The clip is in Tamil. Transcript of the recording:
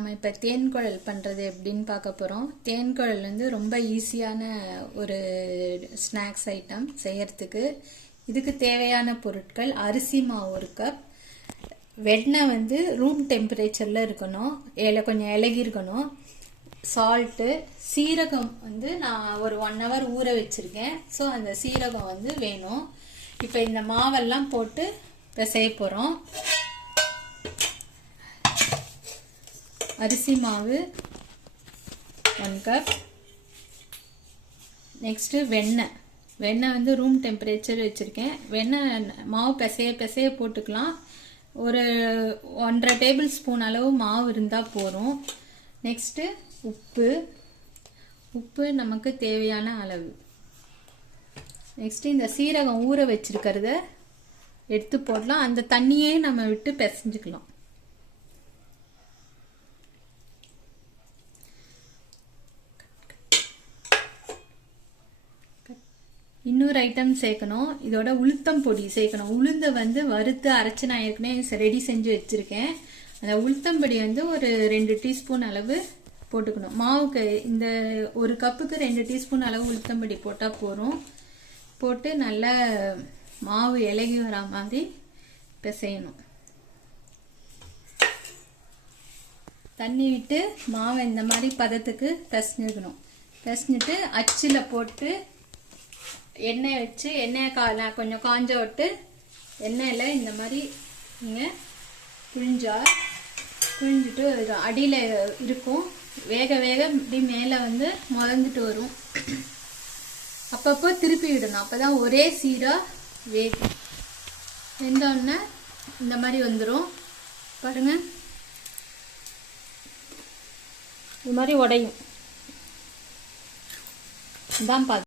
நம்ம இப்போ தேன் குழல் பண்ணுறது எப்படின்னு பார்க்க போகிறோம். தேன் குழல் வந்து ரொம்ப ஈஸியான ஒரு ஸ்நாக்ஸ் ஐட்டம் செய்யறதுக்கு. இதுக்கு தேவையான பொருட்கள்: அரிசி மாவு 1 கப், வெண்ணெய் வந்து ரூம் டெம்பரேச்சரில் இருக்கணும், கொஞ்சம் இலகி இருக்கணும், சால்ட்டு, சீரகம் வந்து நான் ஒரு 1 hour ஊற வச்சுருக்கேன். ஸோ அந்த சீரகம் வந்து வேணும். இப்போ இந்த மாவெல்லாம் போட்டு பிசைய போகிறோம். அரிசி மாவு 1 கப். நெக்ஸ்ட்டு வெண்ணெய் வந்து ரூம் டெம்பரேச்சர் வச்சுருக்கேன். வெண்ணெய் மாவு பிசைய போட்டுக்கலாம். ஒரு 1.5 டேபிள் ஸ்பூன் அளவு மாவு இருந்தால் போதும். நெக்ஸ்ட்டு உப்பு நமக்கு தேவையான அளவு. நெக்ஸ்ட்டு இந்த சீரகம் ஊற வச்சிருக்கிறத எடுத்து போடலாம். அந்த தண்ணியே நம்ம விட்டு பிசைஞ்சுக்கலாம். இன்னொரு ஐட்டம் சேர்க்கணும். இதோட உளுத்தம் பொடி சேர்க்கணும். உளுந்தை வந்து வறுத்து அரைச்சி நான் ஏற்கனவே ரெடி செஞ்சு வச்சுருக்கேன். அந்த உளுத்தம் பொடி வந்து ஒரு 2 டீஸ்பூன் அளவு போட்டுக்கணும். மாவுக்கு இந்த 1 கப்புக்கு 2 டீஸ்பூன் அளவு உளுத்தம் பொடி போட்டால் போதும். போட்டு நல்லா மாவு இலகி வர மாதிரி பிசையணும். தண்ணி விட்டு மாவை இந்த மாதிரி பதத்துக்கு பிசைஞ்சுக்கணும். பிசைஞ்சிட்டு அச்சில் போட்டு எண்ணெய் வச்சு நான் கொஞ்சம் காஞ்ச விட்டு எண்ணெயில் இந்த மாதிரி நீங்கள் புழிஞ்சிட்டு அடியில் இருக்கும். வேக இப்படி மேலே வந்து முதந்துட்டு வரும். அப்பப்போ திருப்பி விடணும். அப்போ தான் ஒரே சீராக வேகும். வெந்தோடனே இந்த மாதிரி வந்துடும் பாருங்கள். இது மாதிரி உடையும். இதான்